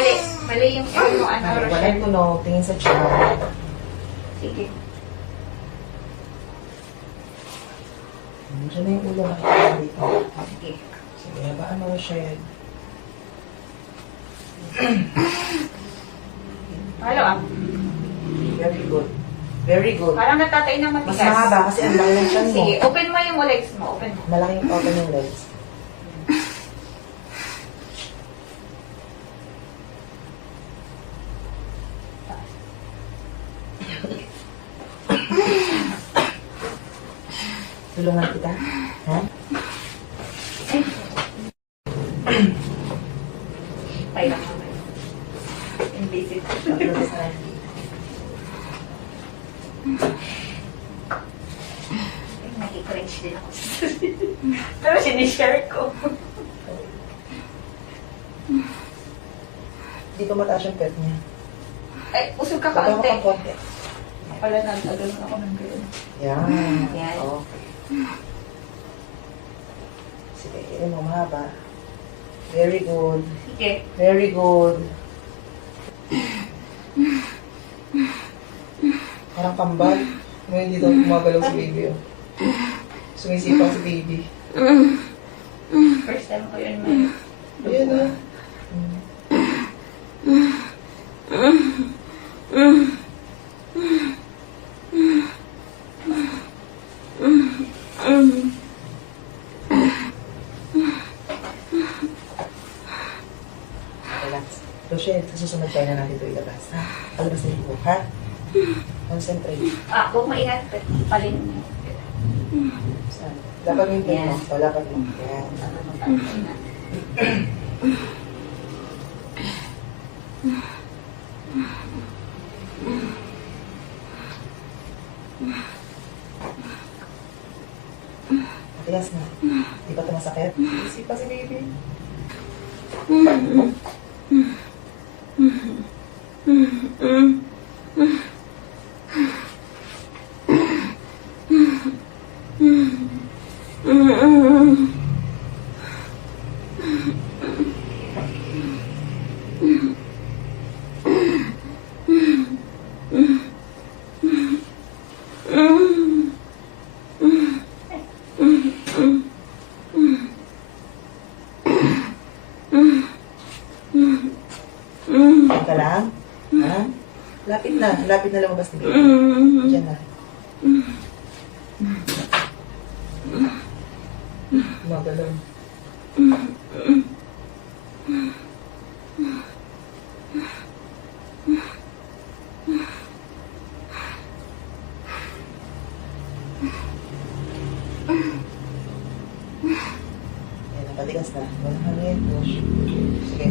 Mali. Mali yung ano, Ay, walang Rochelle. tunog. Tingin sa tiyan. Sige. Diyan na yung ulo. Makikita dito. Sige. Sige, habaan mo, Rochelle. Halo ah. Very good. Very good. Parang natatay na Mas matigas. mahaba kasi ang laki ng tiyan mo. Sige, open mo yung legs mo. Open mo. Malaking open yung legs. Tulungan kita. Ha? Tayo lang naman. Invisible. Tulungan na. Ay, nakikringe din ako. Pero sinishare ko. Hindi ko mataas yung pet niya. Ay, usog ka Baka kaunti. kang konti. Pala nag-agad ako ng ganyan. Yan. Yan. Okay. Sige, irin mo mahaba. Very good. Sige. Very good. Parang kambal. Ngayon hindi daw kumagalaw si baby. Oh. Sumisipaw si baby. First time ko yun may... Ayan na. Relax. Rochelle, sa susunod tayo na natin ito ilabas. Ha? Palabas na yung buhok, ha? Concentrate. Ah, huwag maingat. Palin mo. Saan? Dapat yung pin mo. Yes. Wala pa mo. Yan. Matigas na. Di ba ito masakit? Isip pa si baby. Diyan ka lang? Ha? Lapit na. Lapit na lumabas ni baby. Diyan na. Magalaw. Ayan, napatigas na. Walang hangin. Push. Sige.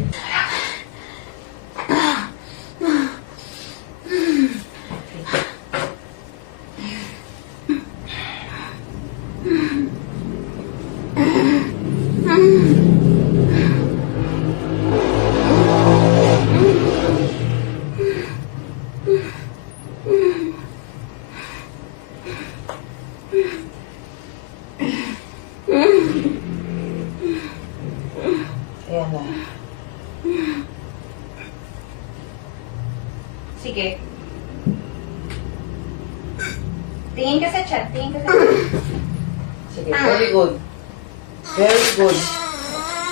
Ayan na. Sige. Tingin ka sa chat. Tingin ka sa chat. Sige, very good. Very good.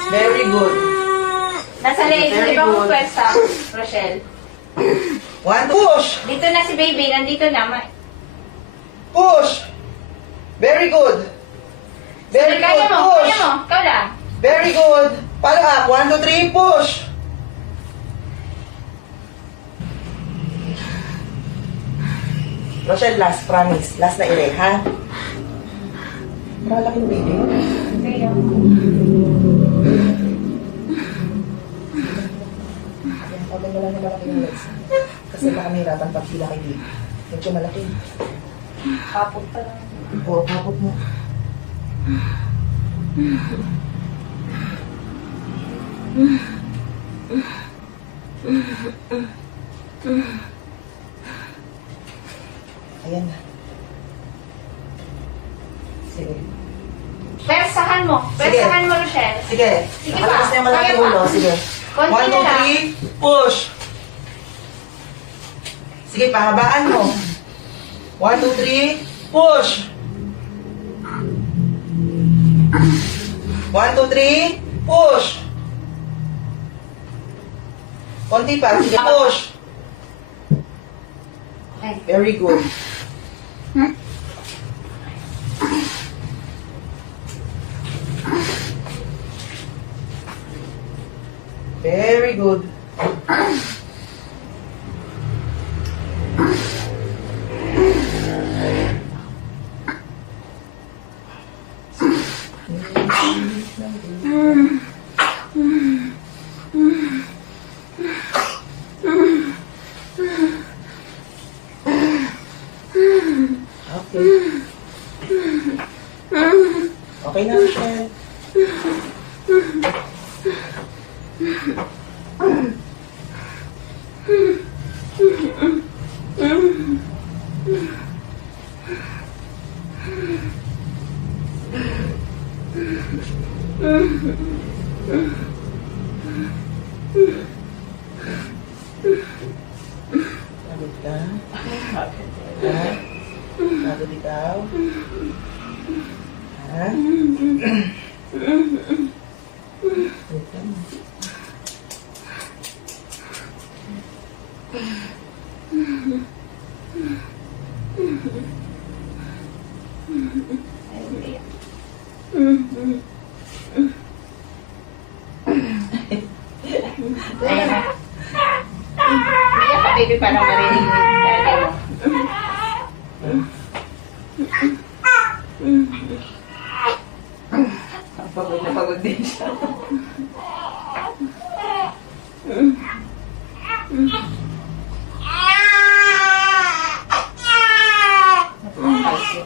Very good. Nasa leeg. Very Di ba kung good. pwesta, Rochelle? One, push! Dito na si baby. Nandito na. Push! Very good. Very Kaya good. mo. Push! Kaya mo. Ikaw lang. Very good. Follow up. 1, 2, 3, push! Rochelle, last. Promise. Last na ire, ha? Parang laking baby. Kaya. Huwag mo lang na malaki yung legs. Kasi baka mahirapan pag sila kay baby. Medyo malaki. Kapot pa lang. Oo, kapot mo. Ayan na. Sige. Persahan mo. Sige. Persahan mo, Rochelle. Sige. Sige Nakalakas pa. na yung malaking Kaya pa. ulo. Sige. Konti 1, 2, na lang. 3, push! Sige, pahabaan mo. 1, 2, 3, push! 1, 2, 3, push! Konti pa, sige, push! Okay. Very good. Very good. Okay. Okay na, Michelle. Pagod ka? Ha? Pagod ikaw? Ha? Wait lang. Ayan na. Hindi ka baby para marinig yung daddy mo. Pagod na pagod din siya. Napakasya.